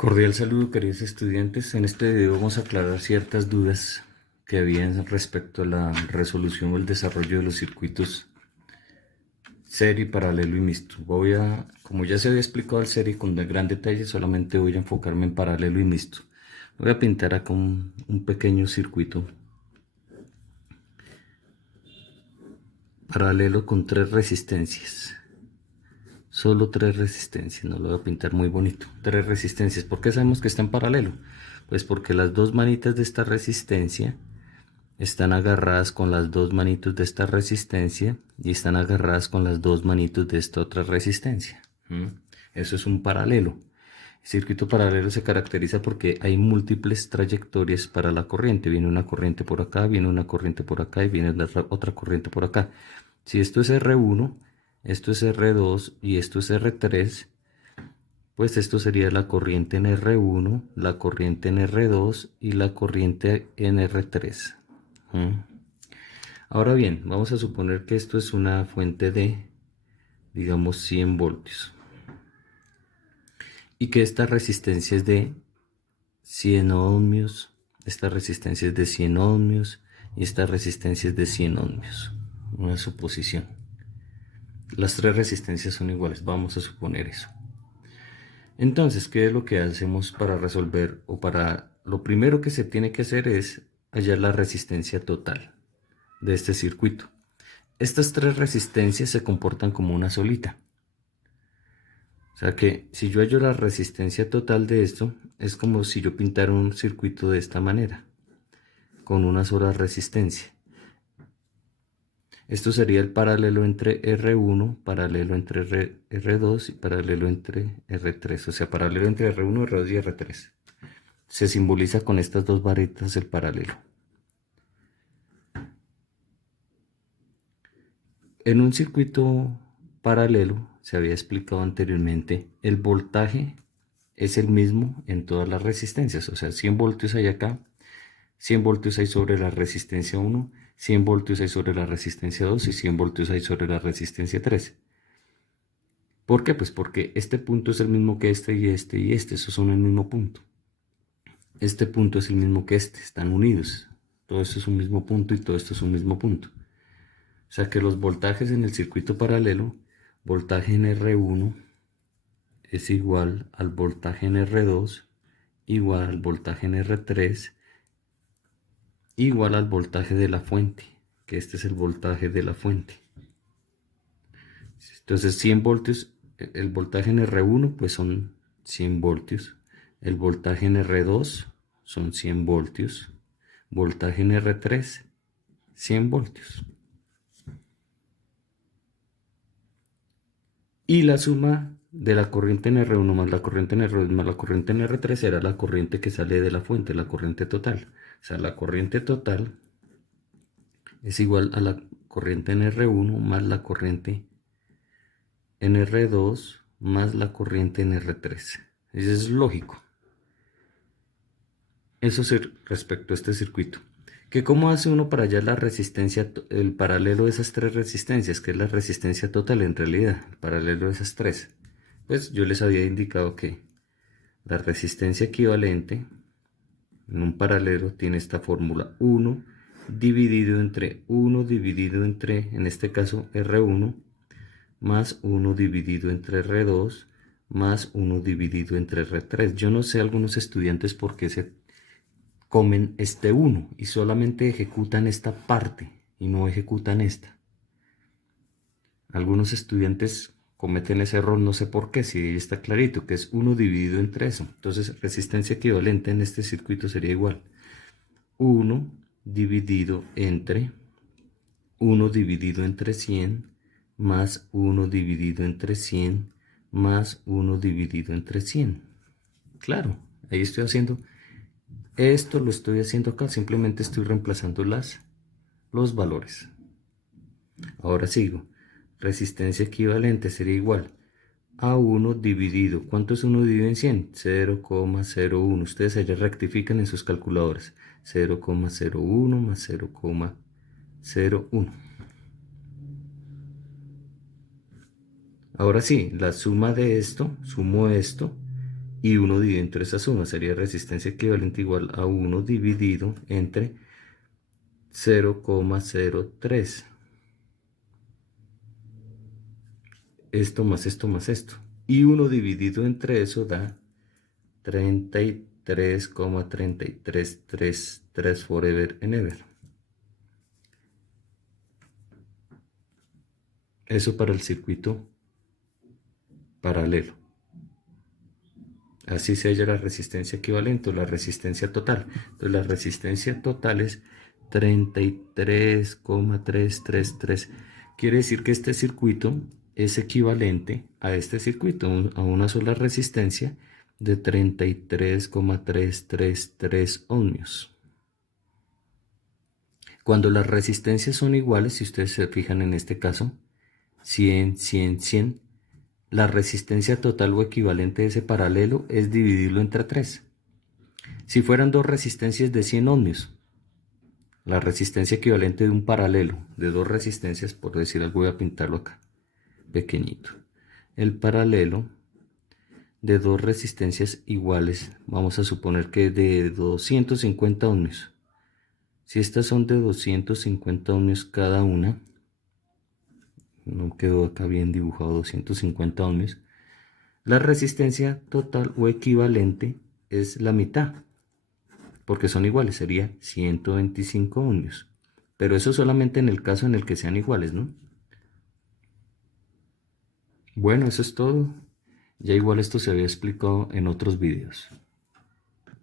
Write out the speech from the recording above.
Cordial saludo, queridos estudiantes. En este video vamos a aclarar ciertas dudas que habían respecto a la resolución o el desarrollo de los circuitos serie, paralelo y mixto. Como ya se había explicado el serie con gran detalle, solamente voy a enfocarme en paralelo y mixto. Voy a pintar acá un pequeño circuito paralelo con tres resistencias. Solo tres resistencias, no lo voy a pintar muy bonito. Tres resistencias. ¿Por qué sabemos que está en paralelo? Pues porque las dos manitas de esta resistencia están agarradas con las dos manitos de esta resistencia y están agarradas con las dos manitos de esta otra resistencia. Eso es un paralelo. El circuito paralelo se caracteriza porque hay múltiples trayectorias para la corriente. Viene una corriente por acá, viene una corriente por acá y viene la otra corriente por acá. Si esto es R1, esto es R2 y esto es R3, pues esto sería la corriente en R1, la corriente en R2 y la corriente en R3. Ahora bien, vamos a suponer que esto es una fuente de, digamos, 100 voltios y que esta resistencia es de 100 ohmios, esta resistencia es de 100 ohmios y esta resistencia es de 100 ohmios. Una suposición. Las tres resistencias son iguales, vamos a suponer eso. Entonces, ¿qué es lo que hacemos para resolver lo primero que se tiene que hacer es hallar la resistencia total de este circuito? Estas tres resistencias se comportan como una solita. O sea que si yo hallo la resistencia total de esto, es como si yo pintara un circuito de esta manera, con una sola resistencia. Esto sería el paralelo entre R1, paralelo entre R2 y paralelo entre R3. O sea, paralelo entre R1, R2 y R3. Se simboliza con estas dos varitas el paralelo. En un circuito paralelo, se había explicado anteriormente, el voltaje es el mismo en todas las resistencias. O sea, 100 voltios hay acá, 100 voltios hay sobre la resistencia 1, 100 voltios hay sobre la resistencia 2 y 100 voltios hay sobre la resistencia 3. ¿Por qué? Pues porque este punto es el mismo que este y este y este. Esos son el mismo punto. Este punto es el mismo que este. Están unidos. Todo esto es un mismo punto y todo esto es un mismo punto. O sea que los voltajes en el circuito paralelo, voltaje en R1 es igual al voltaje en R2, igual al voltaje en R3, igual al voltaje de la fuente, que este es el voltaje de la fuente. Entonces 100 voltios, el voltaje en R1 pues son 100 voltios, el voltaje en R2 son 100 voltios, voltaje en R3 100 voltios. Y la suma de la corriente en R1 más la corriente en R2 más la corriente en R3 será la corriente que sale de la fuente, la corriente total. O sea, la corriente total es igual a la corriente en R1 más la corriente en R2 más la corriente en R3. Eso es lógico. Eso es respecto a este circuito. ¿Cómo hace uno para hallar la resistencia, el paralelo de esas tres resistencias, que es la resistencia total en realidad, el paralelo de esas tres? Pues yo les había indicado que la resistencia equivalente en un paralelo tiene esta fórmula: 1 dividido entre 1 dividido entre, en este caso, R1, más 1 dividido entre R2, más 1 dividido entre R3. Yo no sé algunos estudiantes por qué se comen este 1 y solamente ejecutan esta parte y no ejecutan esta. Algunos estudiantes cometen ese error, no sé por qué, si está clarito que es 1 dividido entre eso. Entonces, resistencia equivalente en este circuito sería igual: 1 dividido entre 1 dividido entre 100 más 1 dividido entre 100 más 1 dividido entre 100. Claro, ahí estoy haciendo esto, lo estoy haciendo acá, simplemente estoy reemplazando los valores. Ahora sigo. Resistencia equivalente sería igual a 1 dividido. ¿Cuánto es 1 dividido en 100? 0,01. Ustedes allá rectifican en sus calculadores. 0,01 más 0,01. Ahora sí, la suma de esto, sumo esto y 1 dividido entre esa suma sería resistencia equivalente igual a 1 dividido entre 0,03. Esto más esto más esto. Y 1 dividido entre eso da 33,3333 forever and ever. Eso para el circuito paralelo. Así se halla la resistencia equivalente o la resistencia total. Entonces la resistencia total es 33,333. Quiere decir que este circuito es equivalente a este circuito, a una sola resistencia de 33,333 ohmios. Cuando las resistencias son iguales, si ustedes se fijan en este caso, 100, 100, 100, la resistencia total o equivalente de ese paralelo es dividirlo entre 3. Si fueran dos resistencias de 100 ohmios, la resistencia equivalente de un paralelo de dos resistencias, por decir algo, voy a pintarlo acá, pequeñito. El paralelo de dos resistencias iguales, vamos a suponer que de 250 ohmios. Si estas son de 250 ohmios cada una, no quedó acá bien dibujado 250 ohmios, la resistencia total o equivalente es la mitad, porque son iguales, sería 125 ohmios. Pero eso solamente en el caso en el que sean iguales, ¿no? Bueno, eso es todo. Ya igual esto se había explicado en otros vídeos.